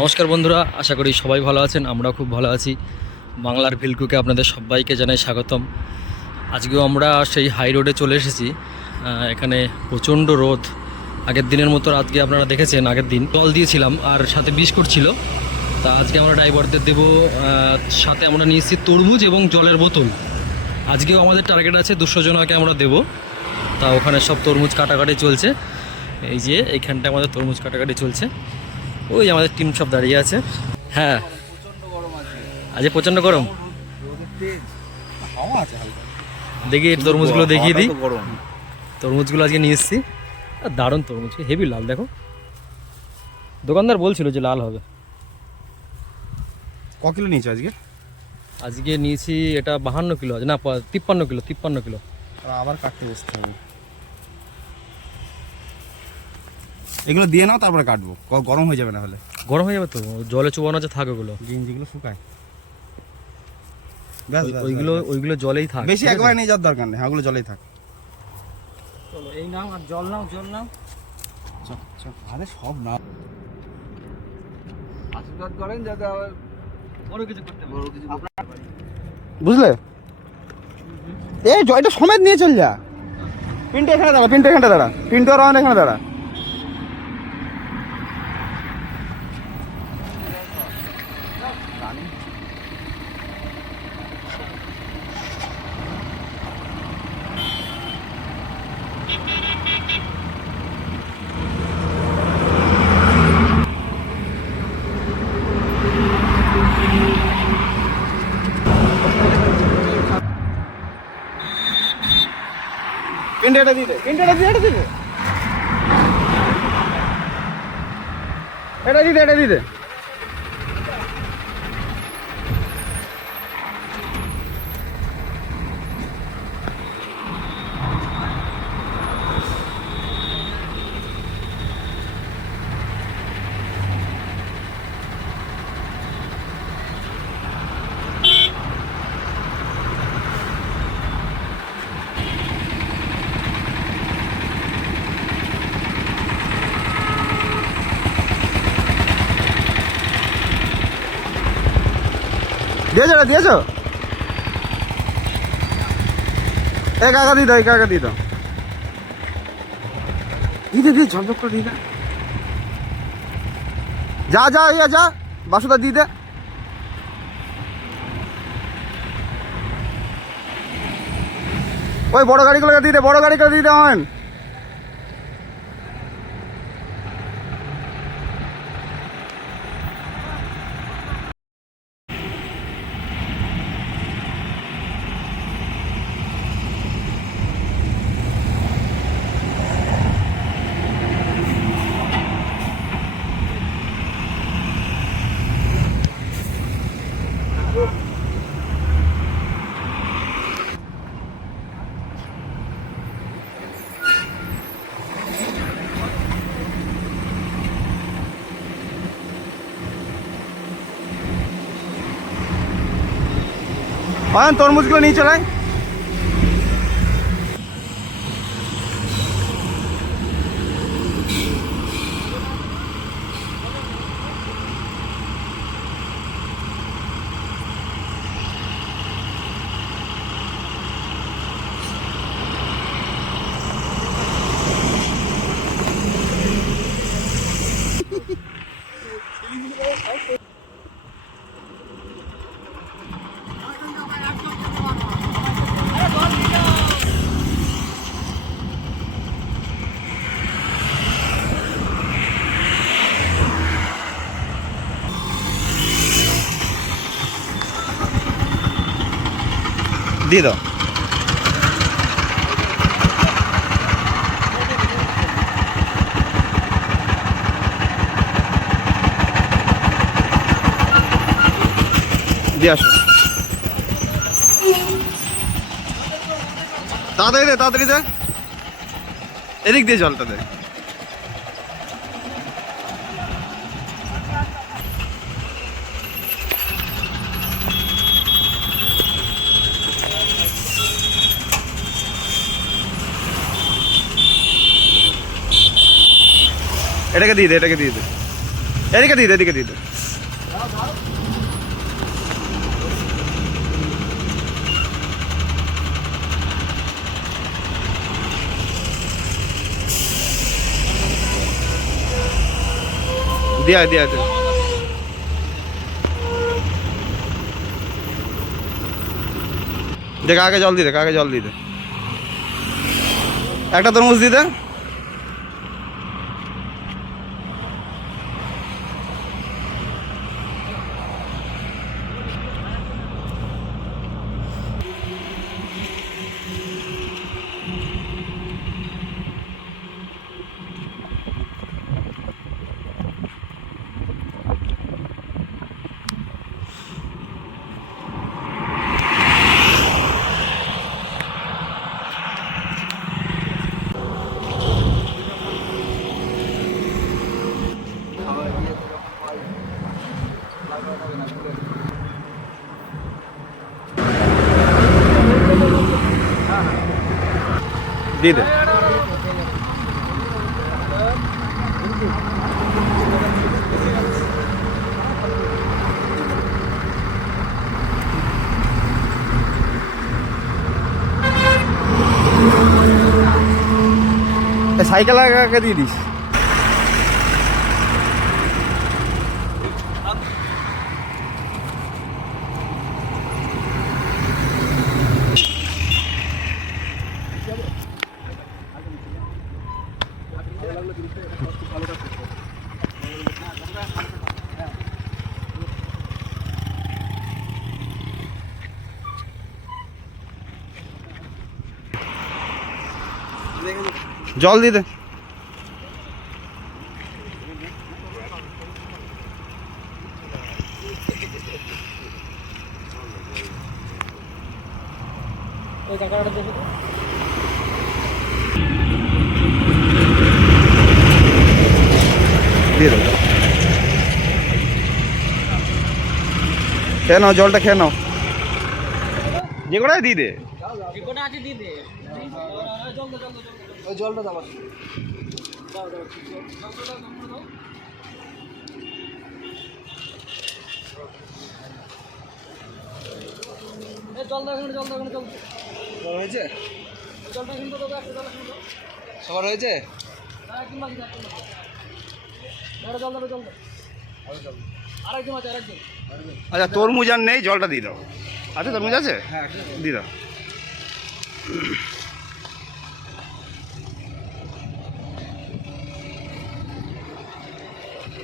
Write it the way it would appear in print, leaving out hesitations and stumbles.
নমস্কার বন্ধুরা, আশা করি সবাই ভালো আছেন। আমরা খুব ভালো আছি। বাংলার ভিলকুকে আপনাদের সবাইকে জানাই স্বাগতম। আজকেও আমরা সেই হাই রোডে চলে এসেছি। এখানে প্রচণ্ড রোদ। আগের দিনের মতো আজকে আপনারা দেখেছেন, আগের দিন জল দিয়েছিলাম আর সাথে বিস্কুট ছিল। তা আজকে আমরা ড্রাইভারদের দেবো, সাথে আমরা নিয়েছি তরমুজ এবং জলের বোতল। আজকেও আমাদের টার্গেট আছে 200 জনকে আমরা দেবো। তা ওখানে সব তরমুজ কাটাকাটি চলছে। এই যে এইখানটা আমাদের তরমুজ কাটাকাটি চলছে। ওই আমাদের টিম সব দাঁড়িয়ে আছে। হ্যাঁ, আজ প্রচণ্ড গরম। দেখি তরমুজগুলো দেখিয়ে দিই। তরমুজগুলো আজকে নিয়ে এসেছি। দারুণ তরমুজ, হেভি লাল। দেখো, দোকানদার বলছিল যে লাল হবে। ক কিলো নিয়েছো আজকে? আজকে নিয়েছি এটা 52 কিলো আছে, না 53 কিলো। আবার কাটতে বসতে হবে। এগুলো দিয়ে নাও, তারপরে কাটবো। গরম হয়ে যাবে না হলে। গরম হয়ে যাবে তো, জলে চুবানো আছে, থাক ওগুলো। গেঞ্জিগুলো শুকায়। ওইগুলো জলেই থাক। বেশি একবারে নিয়ে যাওয়ার দরকার নেই, ওগুলো জলেই থাক। চলো, এই নাও আর জল নাও। আরে সব নাও। আশীর্বাদ করেন যাতে আবার বড় কিছু করতে পারি। বুঝলে? এই জয়টা সমেত নিয়ে চল যা। পিন্টু এখানে দাঁড়া, পিন্টু আর রহন এখানে দাঁড়া। পিন্টু এটা দিয়ে দে, এটা দিয়ে দে। দিয়েছো? এই কাকা দিয়ে দাও, দিয়ে ঝকঝক করে দিয়ে দে। যা বাসুদা দিয়ে দে। ওই বড় গাড়িগুলোকে দিয়ে দে হন। তরমুজগুলো নিয়ে চলে। দিয়ে দাও। দিয়ে আসো, তাড়াতাড়ি দে। এদিক দিয়ে জলটা দে। এটাকে দিয়ে দে। এদিকে দিতে, এদিকে দিতে। দিয়া দিয়া দিয়া। দেখ আগে জল দিতে, আগে জল দিতে। একটা তরমুজ দিতে। দিয়ে দে। সাইকেল আগে দিয়ে দিস। জল দিতে। দিয়ে দেবো। খেয়ে নাও, জলটা খেয়ে নাও। যে কটা দিয়ে দে। জলটা দাও। হয়েছে সবার হয়েছে। আচ্ছা তরমুজ আর নেই, জলটা দিয়ে দাও। আচ্ছা তরমুজ আছে, হ্যাঁ দিয়ে দাও।